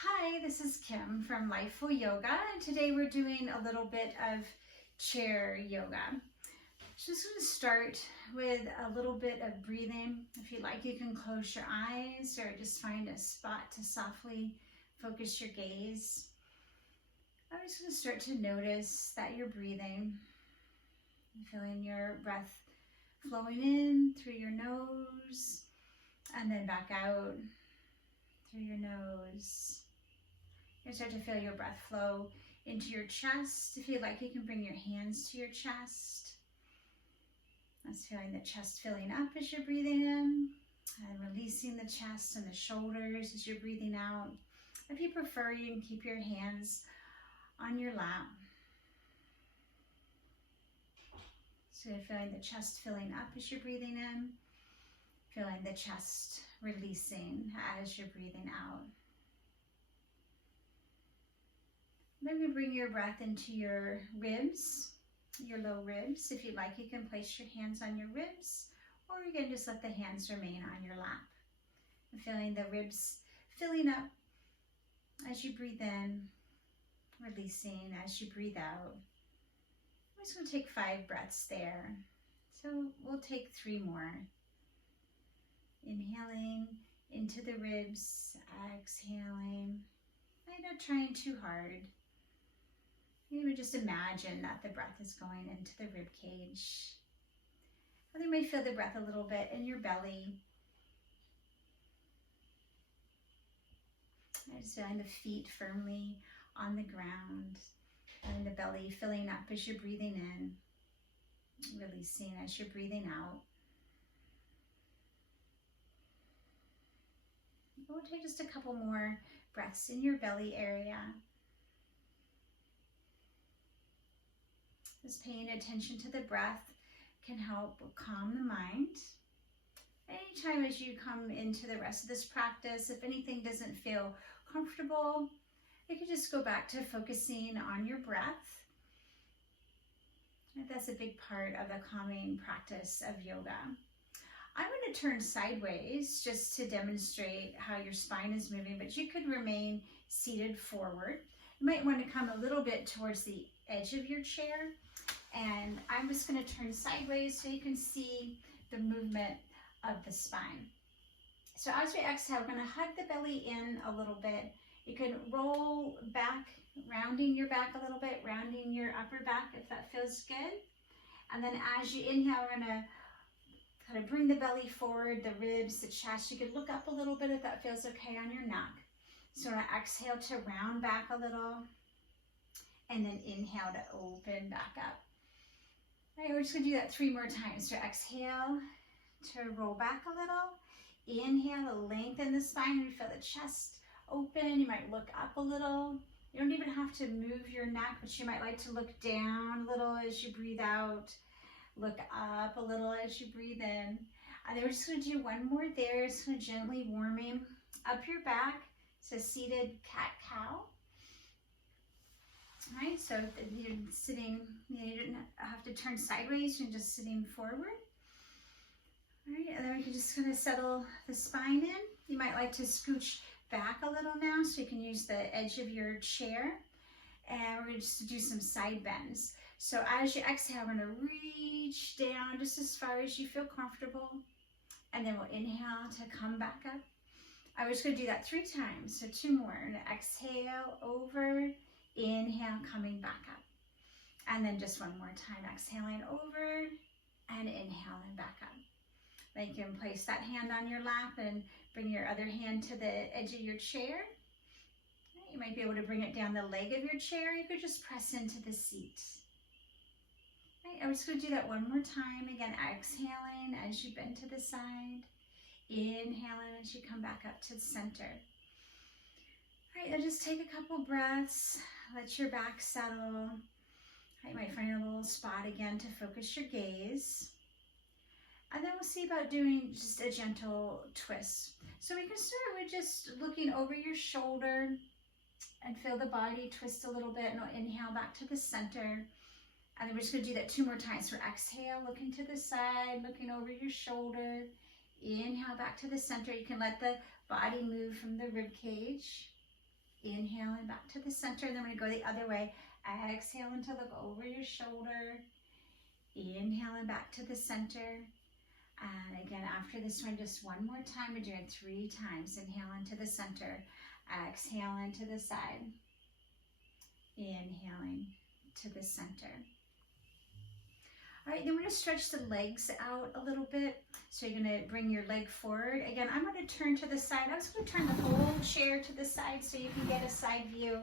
Hi, this is Kim from Lifeful Yoga, and today we're doing a little bit of chair yoga. Just going to start with a little bit of breathing. If you like, you can close your eyes or just find a spot to softly focus your gaze. I'm just going to start to notice that you're breathing, feeling your breath flowing in through your nose and then back out through your nose. You start to feel your breath flow into your chest. If you like, you can bring your hands to your chest. That's feeling the chest filling up as you're breathing in and releasing the chest and the shoulders as you're breathing out. If you prefer, you can keep your hands on your lap. So you're feeling the chest filling up as you're breathing in, feeling the chest releasing as you're breathing out. Maybe bring your breath into your ribs, your low ribs. If you'd like, you can place your hands on your ribs, or you can just let the hands remain on your lap. And feeling the ribs filling up as you breathe in, releasing as you breathe out. I'm just going to take 5 breaths there. So we'll take 3 more. Inhaling into the ribs, exhaling. I'm not trying too hard. Maybe just imagine that the breath is going into the rib cage. Or you may feel the breath a little bit in your belly. Just feeling the feet firmly on the ground and the belly filling up as you're breathing in, releasing as you're breathing out. We'll take just a couple more breaths in your belly area. Just paying attention to the breath can help calm the mind. Anytime as you come into the rest of this practice, if anything doesn't feel comfortable, you can just go back to focusing on your breath. That's a big part of the calming practice of yoga. I'm going to turn sideways just to demonstrate how your spine is moving, but you could remain seated forward. You might want to come a little bit towards the edge of your chair, and I'm just going to turn sideways so you can see the movement of the spine. So as we exhale, we're going to hug the belly in a little bit. You can roll back, rounding your back a little bit, rounding your upper back if that feels good. And then as you inhale, we're going to kind of bring the belly forward, the ribs, the chest. You could look up a little bit if that feels okay on your neck. So we're going to exhale to round back a little, and then inhale to open back up. All right, we're just going to do that 3 more times. So exhale to roll back a little. Inhale to lengthen the spine. You feel the chest open. You might look up a little. You don't even have to move your neck, but you might like to look down a little as you breathe out. Look up a little as you breathe in. And then we're just going to do 1 more there. Just going to gently warming up your back. So seated cat-cow. All right, so if you're sitting, you don't have to turn sideways, you're just sitting forward. All right, and then we can just kind of settle the spine in. You might like to scooch back a little now, so you can use the edge of your chair. And we're going to just do some side bends. So as you exhale, we're going to reach down just as far as you feel comfortable. And then we'll inhale to come back up. I was going to do that 3 times, so 2 more. And exhale, over, inhale, coming back up. And then just 1 more time, exhaling over and inhaling back up. Then you can place that hand on your lap and bring your other hand to the edge of your chair. You might be able to bring it down the leg of your chair. You could just press into the seat. Right, I'm just going to do that 1 more time. Again, exhaling as you bend to the side. Inhaling as you come back up to the center. All right, now just take a couple breaths. Let your back settle. You might find a little spot again to focus your gaze. And then we'll see about doing just a gentle twist. So we can start with just looking over your shoulder and feel the body twist a little bit, and we'll inhale back to the center. And then we're just going to do that 2 more times. So exhale, looking to the side, looking over your shoulder. Inhale back to the center. You can let the body move from the rib cage. Inhale and back to the center. And then we're going to go the other way. Exhale and to look over your shoulder. Inhale and back to the center. And again, after this one, just one more time. We're doing 3 times. Inhale into the center. Exhale into the side. Inhaling to the center. All right, then we're going to stretch the legs out a little bit. So you're going to bring your leg forward. Again, I'm going to turn to the side. I'm just going to turn the whole chair to the side so you can get a side view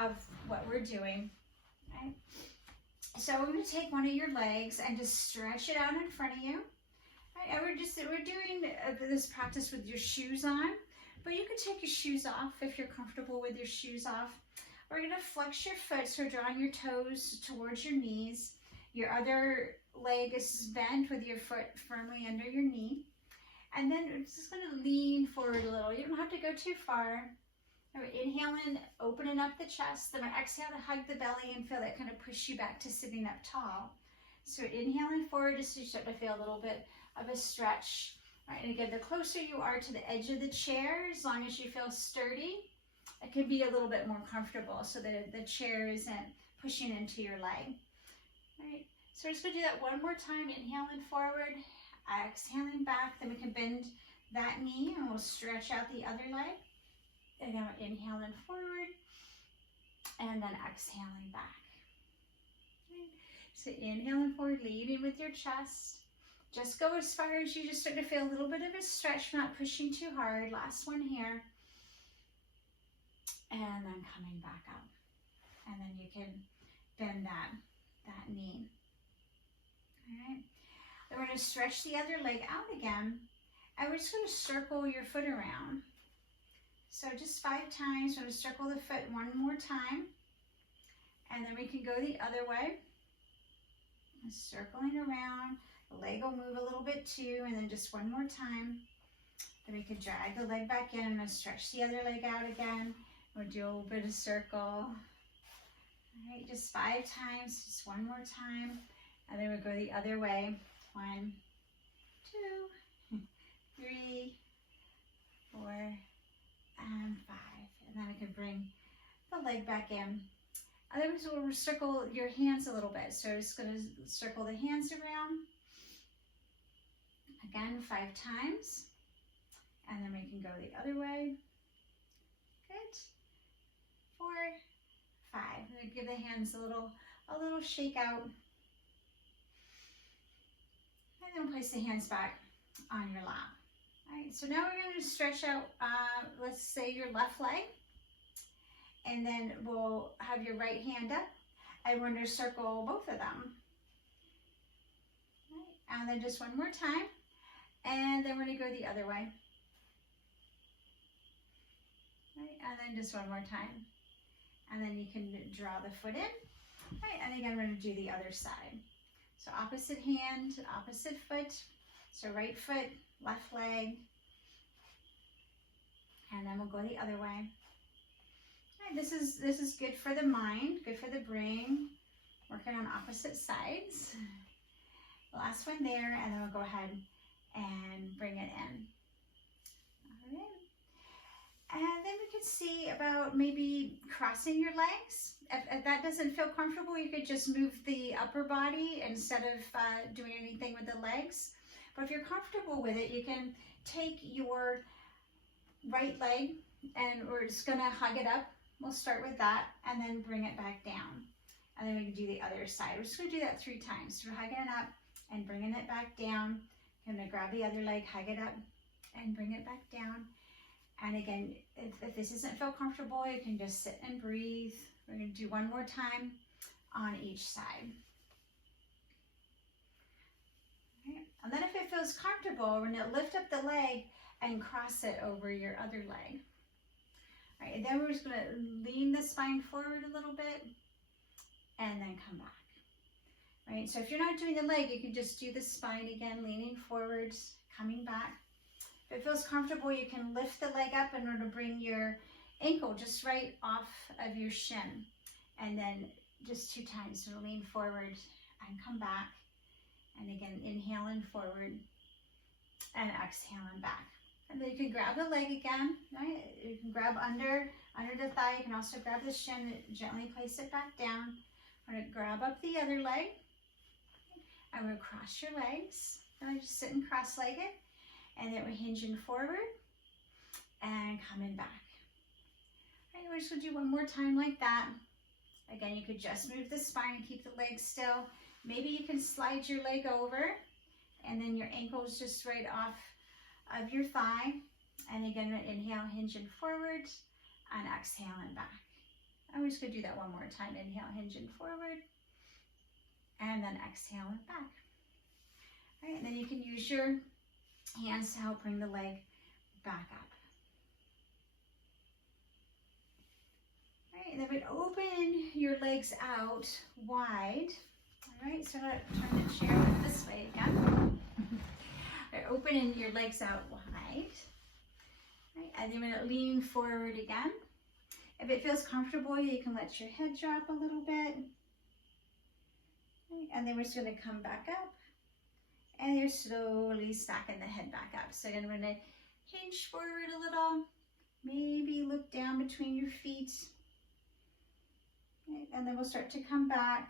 of what we're doing. All right. So we're going to take one of your legs and just stretch it out in front of you. All right, and we're doing this practice with your shoes on, but you can take your shoes off if you're comfortable with your shoes off. We're going to flex your foot, so drawing your toes towards your knees. Your other leg is bent with your foot firmly under your knee. And then we're just going to lean forward a little. You don't have to go too far. Inhale in, opening up the chest. Then we exhale to hug the belly and feel that kind of push you back to sitting up tall. So inhaling forward just so you start to feel a little bit of a stretch. All right, and again, the closer you are to the edge of the chair, as long as you feel sturdy, it can be a little bit more comfortable so that the chair isn't pushing into your leg. All right, so we're just going to do that one more time. Inhaling forward, exhaling back. Then we can bend that knee and we'll stretch out the other leg. And then we're inhaling forward and then exhaling back. Okay. So inhaling forward, leading with your chest. Just go as far as you just start to feel a little bit of a stretch, not pushing too hard. Last one here. And then coming back up. And then you can bend that knee. All right. Then we're going to stretch the other leg out again. And we're just going to circle your foot around. So just 5 times. We're going to circle the foot one more time. And then we can go the other way. Circling around. The leg will move a little bit too. And then just one more time. Then we can drag the leg back in and stretch the other leg out again. We'll do a little bit of circle. All right, just 5 times, just one more time. And then we'll go the other way. 1, 2, 3, 4, and 5. And then I can bring the leg back in. And then we'll circle your hands a little bit. So I'm just going to circle the hands around. Again, 5 times. And then we can go the other way. Good. 4, 5. I'm going to give the hands a little shake out. And then place the hands back on your lap. All right, so now we're going to stretch out, let's say your left leg. And then we'll have your right hand up. And we're going to circle both of them. All right, and then just one more time. And then we're going to go the other way. All right, and then just one more time. And then you can draw the foot in. All right, and again, we're going to do the other side. So opposite hand, opposite foot. So right foot, left leg. And then we'll go the other way. All right, this is good for the mind, good for the brain. Working on opposite sides. Last one there, and then we'll go ahead and bring it in. All right. And then we can see about maybe crossing your legs. If that doesn't feel comfortable, you could just move the upper body instead of doing anything with the legs. But if you're comfortable with it, you can take your right leg and we're just gonna hug it up. We'll start with that and then bring it back down. And then we can do the other side. We're just gonna do that 3 times. So we're hugging it up and bringing it back down. I'm gonna grab the other leg, hug it up and bring it back down. And again, if this doesn't feel comfortable, you can just sit and breathe. We're going to do one more time on each side. Okay. And then if it feels comfortable, we're going to lift up the leg and cross it over your other leg. All right, and then we're just going to lean the spine forward a little bit and then come back. All right, so if you're not doing the leg, you can just do the spine again, leaning forward, coming back. If it feels comfortable, you can lift the leg up in order to bring your ankle just right off of your shin. And then just 2 times, so lean forward and come back. And again, inhaling forward and exhaling back. And then you can grab the leg again, right? You can grab under under the thigh. You can also grab the shin and gently place it back down. I'm going to grab up the other leg. I'm going to cross your legs. I'm just sitting cross-legged. And then we're hinging forward and coming back. All right, we're just going to do one more time like that. Again, you could just move the spine and keep the legs still. Maybe you can slide your leg over and then your ankle is just right off of your thigh. And again, inhale, hinging forward and exhaling back. I'm just going to do that one more time. Inhale, hinging forward and then exhaling back. All right, and then you can use your hands to help bring the leg back up. All right, and then we'd open your legs out wide. All right, so I'm going to turn the chair this way again. All right, opening your legs out wide. All right, and then we're going to lean forward again. If it feels comfortable, you can let your head drop a little bit. All right, and then we're just going to come back up. And you're slowly stacking the head back up. So again, we're going to hinge forward a little. Maybe look down between your feet. Okay, and then we'll start to come back.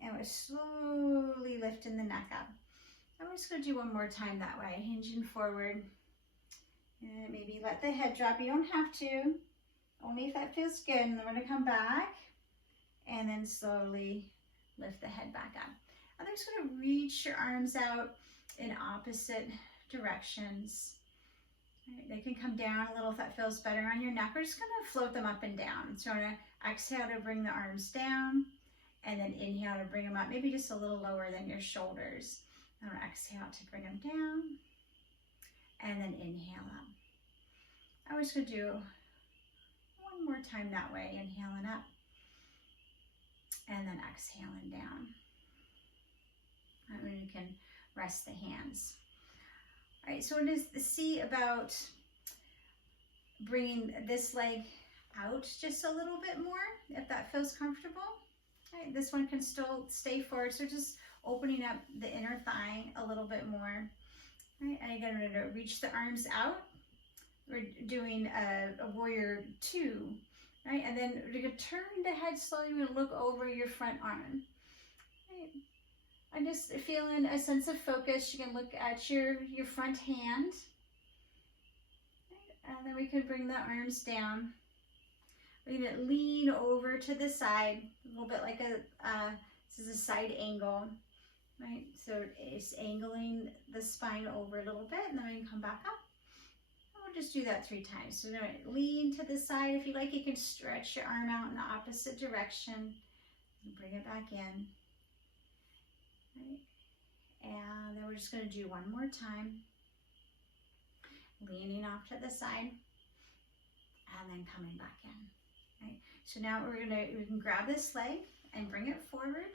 And we're slowly lifting the neck up. And we're just going to do one more time that way. Hinging forward. And maybe let the head drop. You don't have to. Only if that feels good. And then we're going to come back. And then slowly lift the head back up. And then just going to reach your arms out in opposite directions. Right, they can come down a little if that feels better on your neck. We're just going to float them up and down. So I'm going to exhale to bring the arms down and then inhale to bring them up, maybe just a little lower than your shoulders. I'm going to exhale to bring them down and then inhale up. I'm just going to do one more time that way, inhaling up and then exhaling down. And then you can rest the hands. All right, so what is the see about bringing this leg out just a little bit more, if that feels comfortable. All right, this one can still stay forward, so just opening up the inner thigh a little bit more. All right, and again, we're going to reach the arms out. We're doing a warrior 2, right? And then we're going to turn the head slowly and look over your front arm. Right. I'm just feeling a sense of focus. You can look at your front hand. Right. And then we can bring the arms down. We're going to lean over to the side, a little bit like this is a side angle. Right, so it's angling the spine over a little bit, and then we can come back up. We'll just do that 3 times. So we're going to lean to the side. If you like, you can stretch your arm out in the opposite direction and bring it back in. Right. And then we're just going to do one more time. Leaning off to the side and then coming back in. Right. So now we can grab this leg and bring it forward.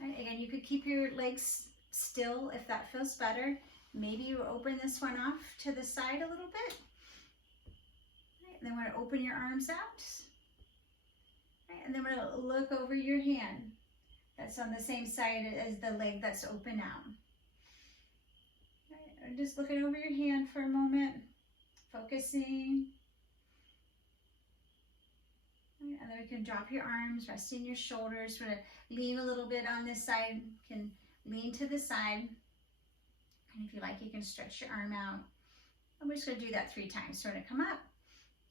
Right. Again, you could keep your legs still if that feels better. Maybe you open this one off to the side a little bit. Right. And then we're going to open your arms out. Right. And then we're going to look over your hand. That's on the same side as the leg that's open out. Right. And just looking over your hand for a moment. Focusing. Right. And then we can drop your arms, resting your shoulders. We're going to lean a little bit on this side. You can lean to the side. And if you like, you can stretch your arm out. And we're just going to do that 3 times. So we're going to come up.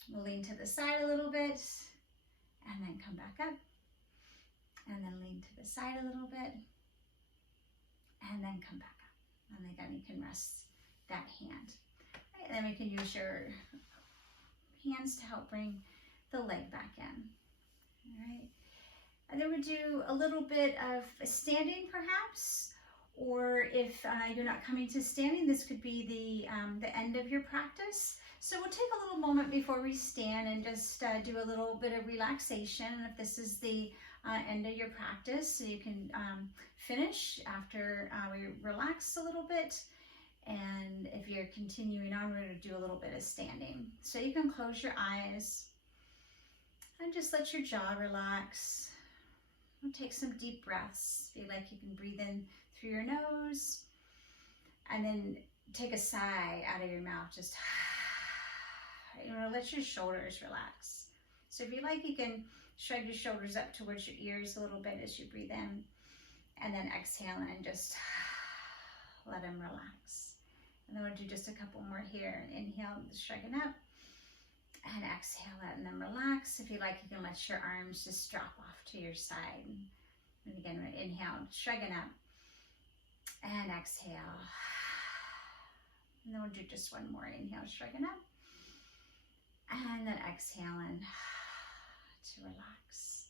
We'll lean to the side a little bit. And then come back up. And then lean to the side a little bit. And then come back up. And again, you can rest that hand. Right, and then we can use your hands to help bring the leg back in. All right. And then we do a little bit of standing perhaps. Or if you're not coming to standing, this could be the end of your practice. So we'll take a little moment before we stand and just do a little bit of relaxation. If this is the end of your practice, so you can finish after we relax a little bit. And if you're continuing on, we're going to do a little bit of standing. So you can close your eyes and just let your jaw relax. And take some deep breaths. Feel like you can breathe in through your nose and then take a sigh out of your mouth. Just let your shoulders relax. So if you like, you can shrug your shoulders up towards your ears a little bit as you breathe in, and then exhale and just let them relax. And then we'll do just a couple more here. Inhale, shrugging up, and exhale, letting them relax. If you like, you can let your arms just drop off to your side. And again, inhale, shrugging up, and exhale. And then we'll do just one more. Inhale, shrugging up, and then exhaling to relax.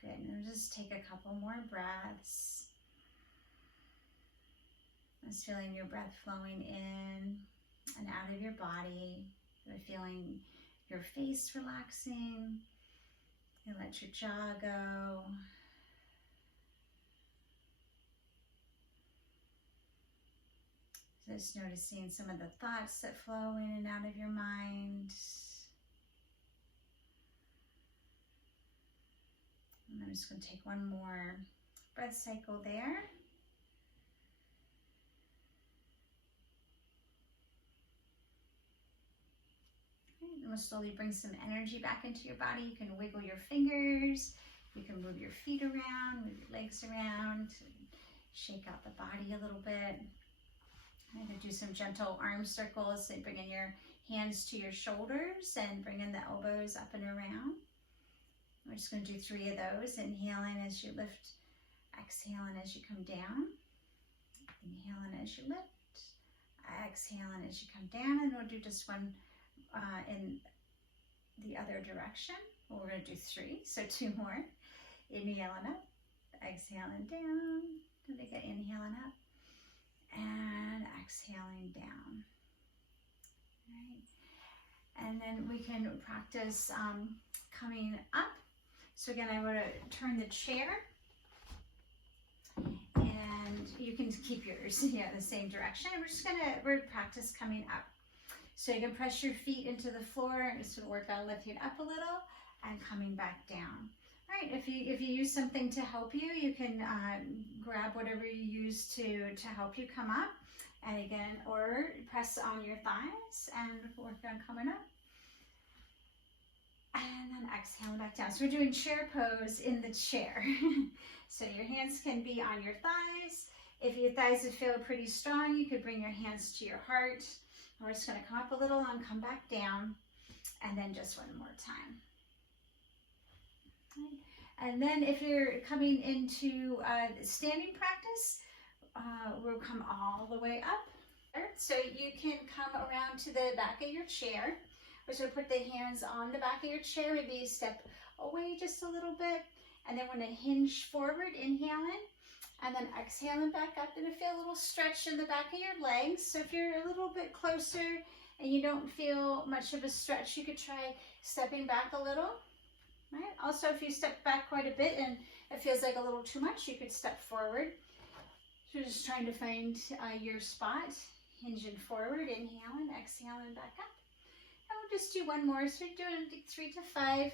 Good, and we'll just take a couple more breaths. Just feeling your breath flowing in and out of your body. You're feeling your face relaxing. You let your jaw go. Just noticing some of the thoughts that flow in and out of your mind. And I'm just going to take one more breath cycle there. And we'll slowly bring some energy back into your body. You can wiggle your fingers. You can move your feet around, move your legs around, shake out the body a little bit. I'm going to do some gentle arm circles. So bring in your hands to your shoulders and bring in the elbows up and around. We're just going to do 3 of those. Inhaling as you lift, exhaling as you come down. Inhaling as you lift, exhaling as you come down. And we'll do just one in the other direction. Well, we're going to do 3, so 2 more. Inhaling up, exhaling down. And again, inhaling up and exhaling down. All right. And then we can practice coming up. So again, I want to turn the chair, and you can keep yours the same direction. We're practice coming up. So you can press your feet into the floor and just work on lifting up a little and coming back down. All right, if you use something to help you, you can grab whatever you use to help you come up. And again, or press on your thighs and work on coming up. And then exhale back down. So we're doing chair pose in the chair. So your hands can be on your thighs. If your thighs feel pretty strong, you could bring your hands to your heart. We're just going to come up a little and come back down. And then just one more time. And then if you're coming into standing practice, we'll come all the way up. So you can come around to the back of your chair. We're just going to put the hands on the back of your chair. Maybe you step away just a little bit. And then we're going to hinge forward, inhaling. And then exhaling back up. And feel a little stretch in the back of your legs. So if you're a little bit closer and you don't feel much of a stretch, you could try stepping back a little. Right? Also, if you step back quite a bit and it feels like a little too much, you could step forward. So just trying to find your spot. Hinging forward, inhaling, exhaling back up. And we'll just do one more. So we're doing 3 to 5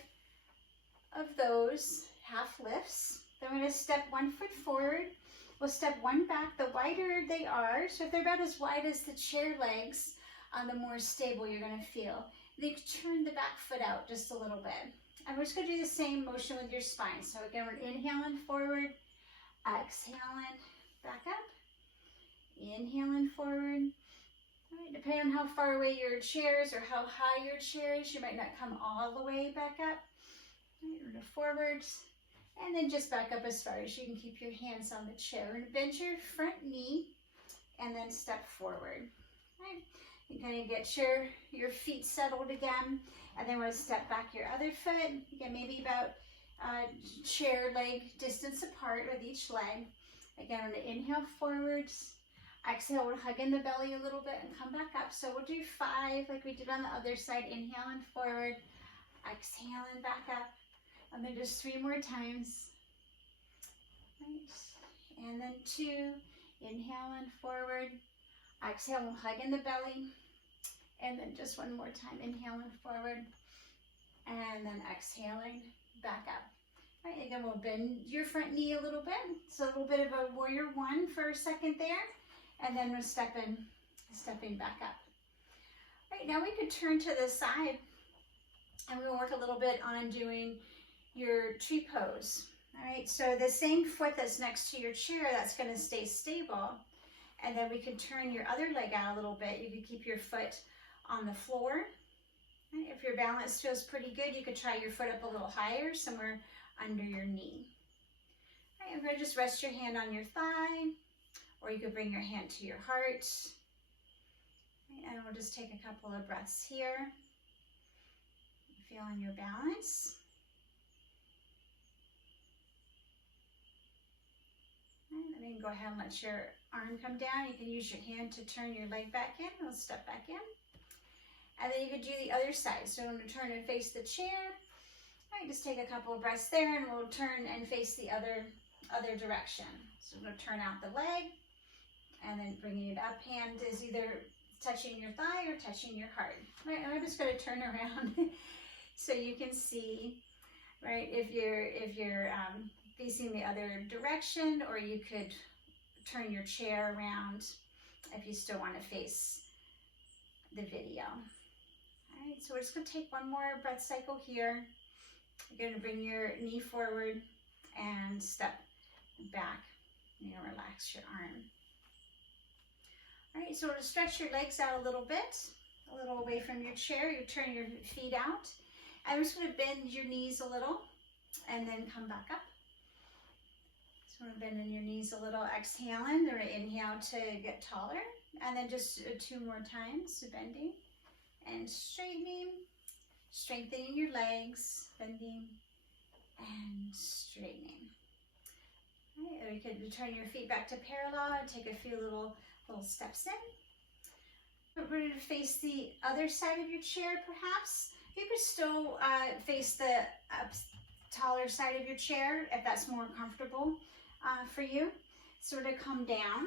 of those half lifts. Then we're going to step 1 foot forward. We'll step 1 back. The wider they are, so if they're about as wide as the chair legs, the more stable you're going to feel. Then you can turn the back foot out just a little bit. And we're just going to do the same motion with your spine. So again, we're inhaling forward, exhaling back up, inhaling forward. All right, depending on how far away your chair is or how high your chair is, you might not come all the way back up. All right, we're going to forward, and then just back up as far as you can. Keep your hands on the chair and bend your front knee, and then step forward. All right, you kind of get your feet settled again. And then we'll step back your other foot, again, maybe about chair leg distance apart with each leg. Again, we're going to inhale forwards, exhale, we'll hug in the belly a little bit and come back up. So we'll do 5 like we did on the other side, inhaling forward, exhaling back up, and then just 3 more times. Right. And then 2, inhaling forward, exhale, we'll hug in the belly. And then just 1 more time, inhaling forward, and then exhaling back up. All right, again, we'll bend your front knee a little bit. So a little bit of a warrior 1 for a second there, and then we're stepping back up. Right, now we could turn to the side and we'll work a little bit on doing your tree pose. All right, so the same foot that's next to your chair, that's gonna stay stable. And then we could turn your other leg out a little bit. You could keep your foot on the floor. Right, if your balance feels pretty good, you could try your foot up a little higher, somewhere under your knee. All right, I'm gonna just rest your hand on your thigh, or you could bring your hand to your heart. Right, and we'll just take a couple of breaths here. Feeling your balance. And then go ahead and let your arm come down. You can use your hand to turn your leg back in. We'll step back in. And then you could do the other side. So I'm going to turn and face the chair. All right, just take a couple of breaths there and we'll turn and face the other direction. So I'm going to turn out the leg and then bringing it up. Hand is either touching your thigh or touching your heart. All right, and I'm just going to turn around so you can see, right, if you're facing the other direction, or you could turn your chair around if you still want to face the video. All right, so we're just going to take one more breath cycle here. You're going to bring your knee forward and step back. You're going to relax your arm. All right, so to stretch your legs out a little bit, a little away from your chair, you turn your feet out. I'm just going to bend your knees a little and then come back up. So we're bending your knees a little, exhaling, or inhale to get taller. And then just 2 more times, so bending and straightening, strengthening your legs, bending and straightening. All right, or you could turn your feet back to parallel and take a few little steps in. We're going to face the other side of your chair, perhaps. You could still face the taller side of your chair if that's more comfortable for you. So we're going to come down.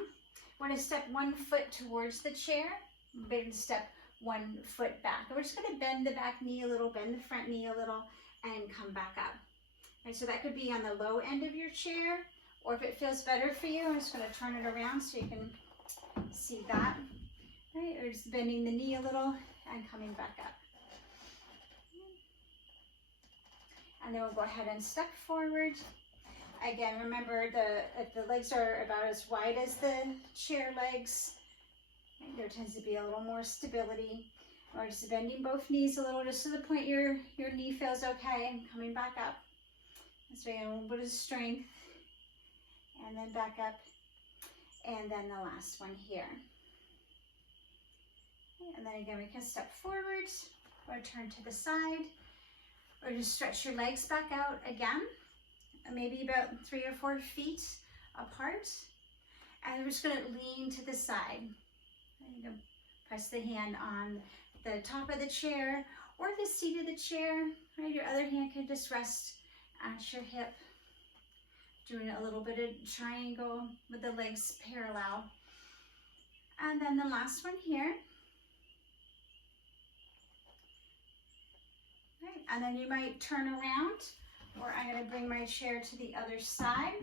We're going to step 1 foot towards the chair. We're going to step 1 foot back. And we're just going to bend the back knee a little, bend the front knee a little, and come back up. Right, so that could be on the low end of your chair, or if it feels better for you, I'm just going to turn it around so you can see that. Right, or just bending the knee a little and coming back up. And then we'll go ahead and step forward. Again, remember if the legs are about as wide as the chair legs, there tends to be a little more stability. Or just bending both knees a little, just to the point your knee feels okay, and coming back up. So we get a little bit of strength, and then back up, and then the last one here. And then again, we can step forward, or turn to the side, or just stretch your legs back out again, maybe about 3 or 4 feet apart. And we're just going to lean to the side. You can press the hand on the top of the chair or the seat of the chair. Right? Your other hand can just rest at your hip, doing a little bit of triangle with the legs parallel. And then the last one here. Right. And then you might turn around, or I'm going to bring my chair to the other side.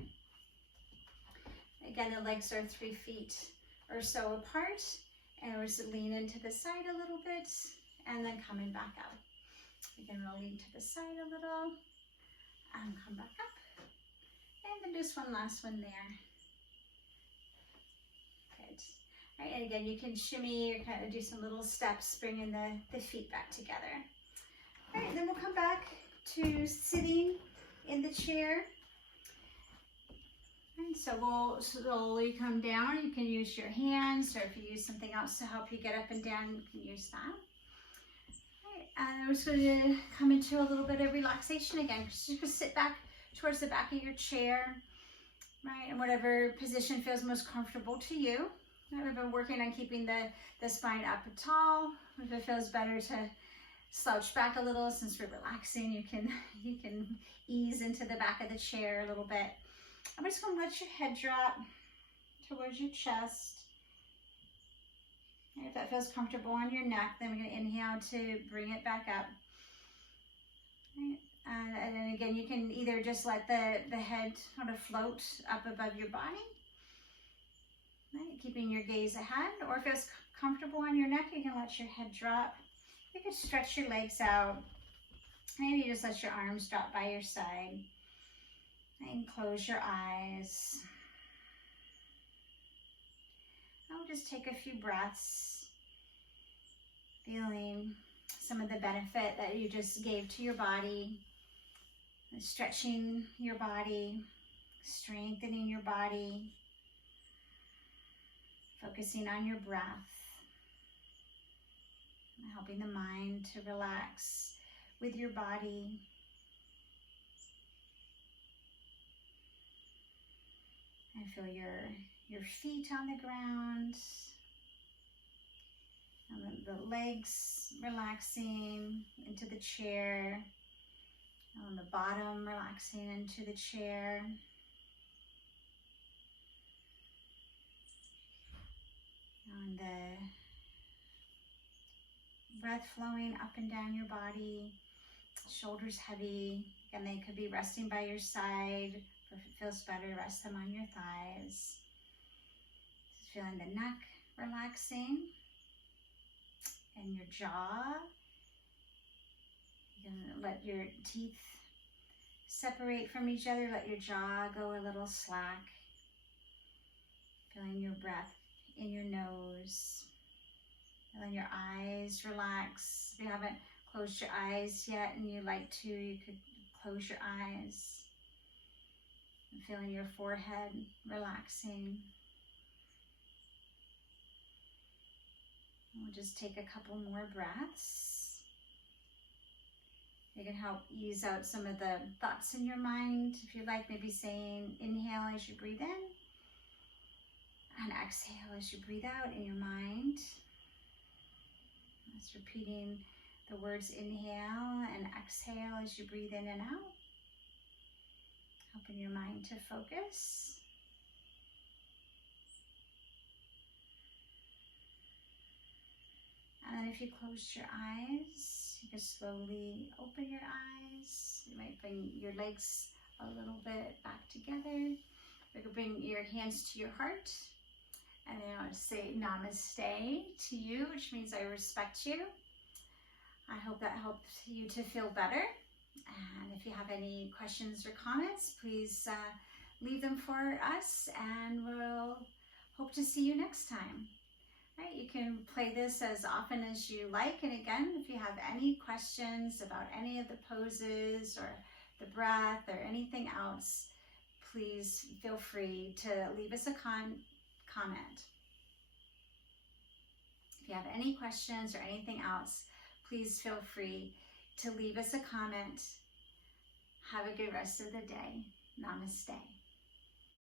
Again, the legs are 3 feet or so apart, and we're just lean into the side a little bit, and then coming back up. Again, we'll lean to the side a little, and come back up, and then just one last one there. Good. All right, and again, you can shimmy or kind of do some little steps, bringing the feet back together. All right, then we'll come back to sitting in the chair. And so we'll slowly come down. You can use your hands, or if you use something else to help you get up and down, you can use that. All right, and I'm just going to come into a little bit of relaxation again. Just going to sit back towards the back of your chair, right, in whatever position feels most comfortable to you. We've been working on keeping the spine up and tall. If it feels better to slouch back a little, since we're relaxing, you can ease into the back of the chair a little bit. I'm just going to let your head drop towards your chest. And if that feels comfortable on your neck, then we're going to inhale to bring it back up. Right. And then again, you can either just let the head kind of float up above your body, right, keeping your gaze ahead, or if it's comfortable on your neck, you can let your head drop. You could stretch your legs out. Maybe just let your arms drop by your side. And close your eyes. I'll just take a few breaths, feeling some of the benefit that you just gave to your body, stretching your body, strengthening your body, focusing on your breath, helping the mind to relax with your body. And feel your feet on the ground, and the legs relaxing into the chair, on the bottom relaxing into the chair. And the breath flowing up and down your body, shoulders heavy, and they could be resting by your side, or if it feels better, rest them on your thighs. Just feeling the neck relaxing and your jaw. You can let your teeth separate from each other, let your jaw go a little slack. Feeling your breath in your nose. Feeling your eyes relax. If you haven't closed your eyes yet and you'd like to, you could close your eyes. And feeling your forehead relaxing. And we'll just take a couple more breaths. You can help ease out some of the thoughts in your mind. If you like, maybe saying inhale as you breathe in and exhale as you breathe out in your mind. Just repeating the words inhale and exhale as you breathe in and out. Helping your mind to focus. And then if you closed your eyes, you can slowly open your eyes. You might bring your legs a little bit back together. You can bring your hands to your heart. And then I would say namaste to you, which means I respect you. I hope that helped you to feel better. And if you have any questions or comments, please leave them for us, and we'll hope to see you next time. Right, you can play this as often as you like. And again, if you have any questions about any of the poses or the breath or anything else, please feel free to leave us a comment. If you have any questions or anything else, please feel free to leave us a comment. Have a good rest of the day. Namaste.